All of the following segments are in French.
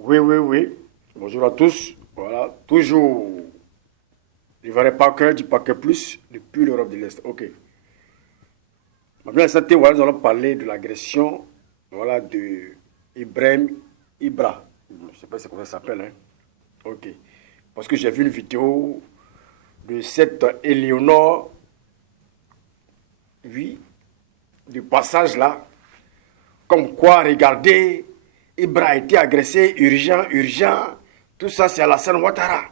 Oui, oui, oui. Bonjour à tous. Voilà, toujours. Je ne verrai pas que du paquet plus depuis l'Europe de l'Est. Ok. Maintenant, voilà, nous allons parler de l'agression voilà, de Ibrahim Ibra. Je ne sais pas comment ça s'appelle. Hein. Ok. Parce que j'ai vu une vidéo de cette Éléonore, oui, du passage là. Comme quoi, regardez, Ibra a été agressé, urgent, urgent. Tout ça, c'est Alassane Ouattara.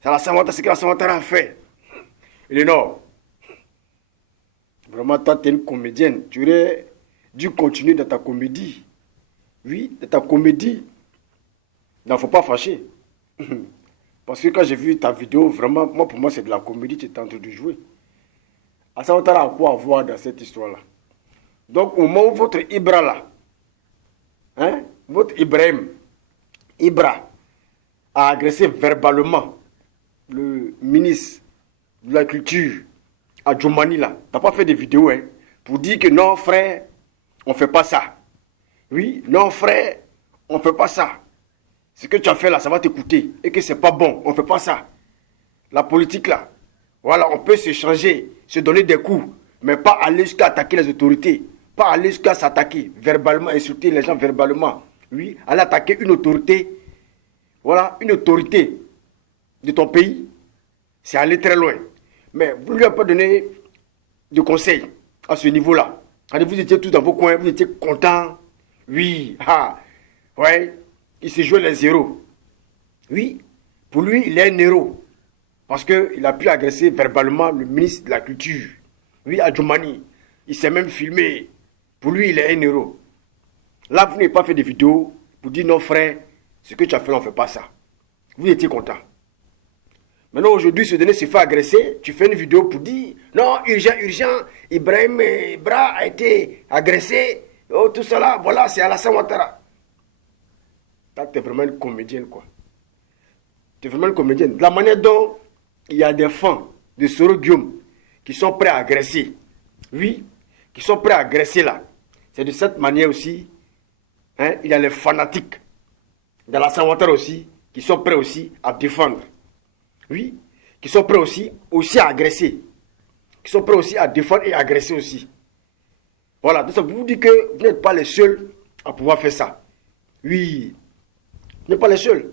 C'est Alassane Ouattara, c'est qu'Alassane Ouattara a fait. Éléonore, vraiment, toi, tu es une comédienne. Tu aurais dû continuer dans ta comédie. Oui, dans ta comédie. Il ne faut pas fâcher. Parce que quand j'ai vu ta vidéo, vraiment, moi, pour moi, c'est de la comédie que tu es en train de jouer. Alassane Ouattara a quoi à voir dans cette histoire-là? Donc, au moment où votre Ibra là, hein, votre Ibrahim, Ibra, a agressé verbalement le ministre de la Culture à Djomani là. T'as pas fait de vidéo hein, pour dire que non frère, on fait pas ça. Oui, non frère, on fait pas ça. Ce que tu as fait là, ça va t'écouter et que c'est pas bon, on fait pas ça. La politique là, voilà, on peut se changer, se donner des coups, mais pas aller jusqu'à attaquer les autorités, pas aller jusqu'à s'attaquer verbalement, insulter les gens verbalement. Oui, aller attaquer une autorité, voilà, une autorité de ton pays, c'est aller très loin. Mais vous ne lui avez pas donné de conseils à ce niveau-là. Vous étiez tous dans vos coins, vous étiez contents. Oui, ah, ouais, il s'est joué les héros. Oui, pour lui, il est un héros. Parce qu'il a pu agresser verbalement le ministre de la Culture. Oui, à Djomani. Il s'est même filmé. Pour lui, il est un héros. Là, vous n'avez pas fait de vidéo pour dire non, frère, ce que tu as fait, on ne fait pas ça. Vous étiez content. Maintenant, aujourd'hui, ce donné se fait agresser. Tu fais une vidéo pour dire non, urgent, urgent. Ibrahim Ibra a été agressé. Oh, tout ça là, voilà, c'est Alassane Ouattara. Tu es vraiment une comédienne, quoi. Tu es vraiment une comédienne. De la manière dont il y a des fans de Soro Guillaume qui sont prêts à agresser. Oui, qui sont prêts à agresser là. C'est de cette manière aussi. Hein, il y a les fanatiques d'Alassane Ouattara aussi qui sont prêts aussi à défendre. Oui, qui sont prêts aussi à agresser. Qui sont prêts aussi à défendre et agresser aussi. Voilà, donc ça vous dit que vous n'êtes pas les seuls à pouvoir faire ça. Oui, vous n'êtes pas les seuls.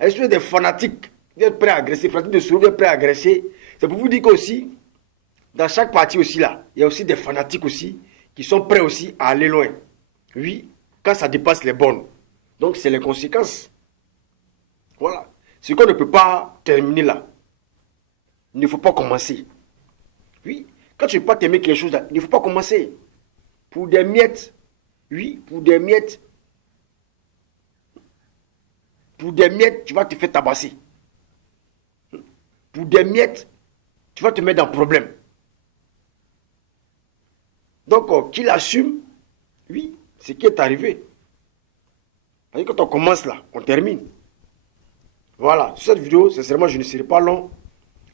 Et si vous êtes des fanatiques, vous êtes prêts à agresser, fanatiques de Soro, vous êtes prêts à agresser, c'est pour vous dire qu'aussi, dans chaque parti aussi là, il y a aussi des fanatiques aussi qui sont prêts aussi à aller loin. Oui, quand ça dépasse les bornes. Donc c'est les conséquences. Voilà. Ce qu'on ne peut pas terminer là, il ne faut pas commencer. Oui, quand tu ne peux pas t'aimer quelque chose là, il ne faut pas commencer. Pour des miettes, oui, pour des miettes, tu vas te faire tabasser. Pour des miettes, tu vas te mettre dans le problème. Donc, qu'il assume, oui, ce qui est arrivé. Parce que quand on commence là, on termine. Voilà, sur cette vidéo, sincèrement, je ne serai pas long.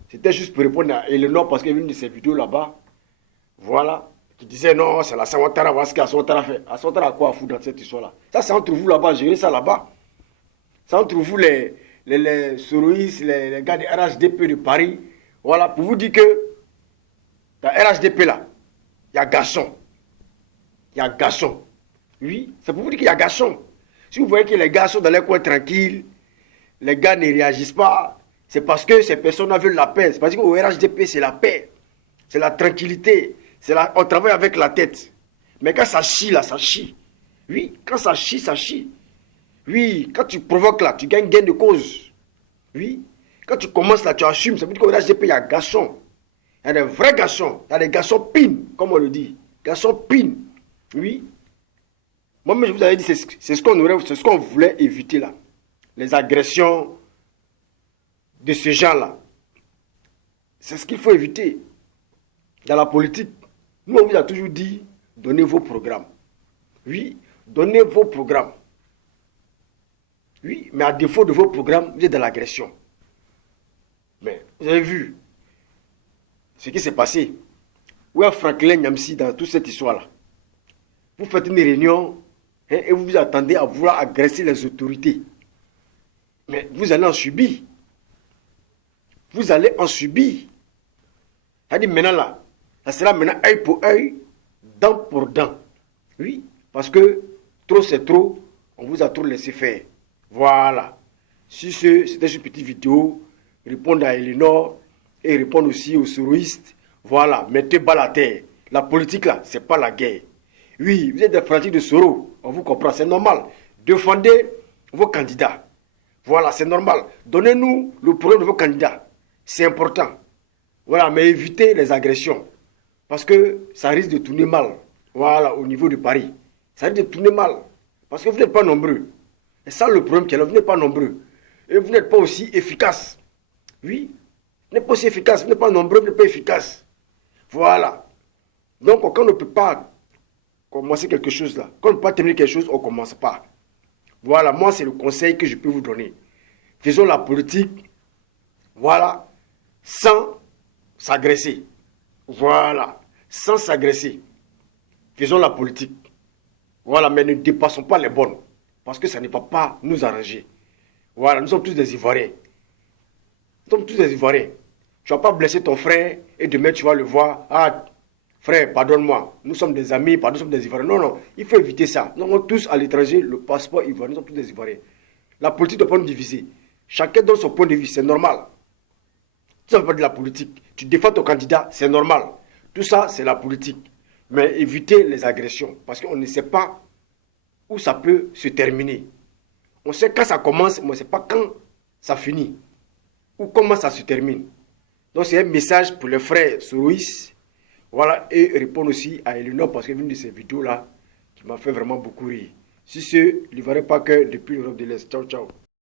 C'était juste pour répondre à Eleanor parce qu'il y a une de ces vidéos là-bas. Voilà, qui disait non, c'est Alassane Ouattara, voilà ce qu'Alassane Ouattara fait. Alassane Ouattara a quoi à foutre dans cette histoire-là? Ça, c'est entre vous là-bas, gérez ça là-bas. C'est entre vous les soroïstes, les gars de RHDP de Paris. Voilà, pour vous dire que dans RHDP là, il y a garçon. Il y a garçon. Oui, c'est pour vous dire qu'il y a garçon. Si vous voyez que les gars sont dans les coins tranquilles, les gars ne réagissent pas, c'est parce que ces personnes veulent la paix. C'est parce qu'au RHDP, c'est la paix. C'est la tranquillité. On travaille avec la tête. Mais quand ça chie, là, ça chie. Oui, quand ça chie, ça chie. Oui, quand tu provoques, là, tu gagnes gain de cause. Oui, quand tu commences, là, tu assumes. Ça veut dire qu'au RHDP, il y a garçons. Il y a des vrais garçons. Il y a des garçons pins, comme on le dit. Garçons pins. Oui. Moi, je vous avais dit, c'est ce qu'on voulait éviter, là. Les agressions de ce genre-là. C'est ce qu'il faut éviter dans la politique. Nous, on vous a toujours dit, donnez vos programmes. Oui, donnez vos programmes. Oui, mais à défaut de vos programmes, vous êtes dans l'agression. Mais vous avez vu ce qui s'est passé. Où est Franklin Nyamsi dans toute cette histoire-là? Vous faites une réunion hein, et vous vous attendez à vouloir agresser les autorités. Mais vous allez en subir. Vous allez en subir. C'est-à-dire maintenant là, ça sera maintenant œil pour œil, dent pour dent. Oui, parce que trop c'est trop, on vous a trop laissé faire. Voilà. Si c'était une petite vidéo, répondre à Eleanor et répondre aussi aux souristes. Voilà, mettez bas la terre. La politique là, c'est pas la guerre. Oui, vous êtes des fanatiques de Soro, on vous comprend, c'est normal. Défendez vos candidats. Voilà, c'est normal. Donnez-nous le programme de vos candidats. C'est important. Voilà, mais évitez les agressions. Parce que ça risque de tourner mal. Voilà, au niveau de Paris. Ça risque de tourner mal. Parce que vous n'êtes pas nombreux. Et ça, le problème qui est là, vous n'êtes pas nombreux. Et vous n'êtes pas aussi efficace. Oui, vous n'êtes pas aussi efficace. Vous n'êtes pas nombreux, vous n'êtes pas efficace. Voilà. Donc, quand on ne peut pas commencer quelque chose là, quand on ne peut pas terminer quelque chose, on ne commence pas. Voilà, moi, c'est le conseil que je peux vous donner. Faisons la politique, voilà, sans s'agresser. Voilà, sans s'agresser. Faisons la politique. Voilà, mais ne dépassons pas les bornes. Parce que ça ne va pas nous arranger. Voilà, nous sommes tous des Ivoiriens. Nous sommes tous des Ivoiriens. Tu ne vas pas blesser ton frère et demain tu vas le voir. Ah, frère, pardonne-moi. Nous sommes des amis, pardon, nous sommes des Ivoiriens. Non, non, il faut éviter ça. Nous sommes tous à l'étranger, le passeport ivoirien, nous sommes tous des Ivoiriens. La politique ne doit pas nous diviser. Chacun donne son point de vue, c'est normal. Ça ne veut pas de la politique. Tu défends ton candidat, c'est normal. Tout ça, c'est la politique. Mais évitez les agressions. Parce qu'on ne sait pas où ça peut se terminer. On sait quand ça commence, mais on ne sait pas quand ça finit. Ou comment ça se termine. Donc c'est un message pour les frères Souris. Voilà, et répondre aussi à Eleanor parce que une de ces vidéos-là qui m'a fait vraiment beaucoup rire. Si ce, ne verrez pas que depuis l'Europe de l'Est. Ciao, ciao.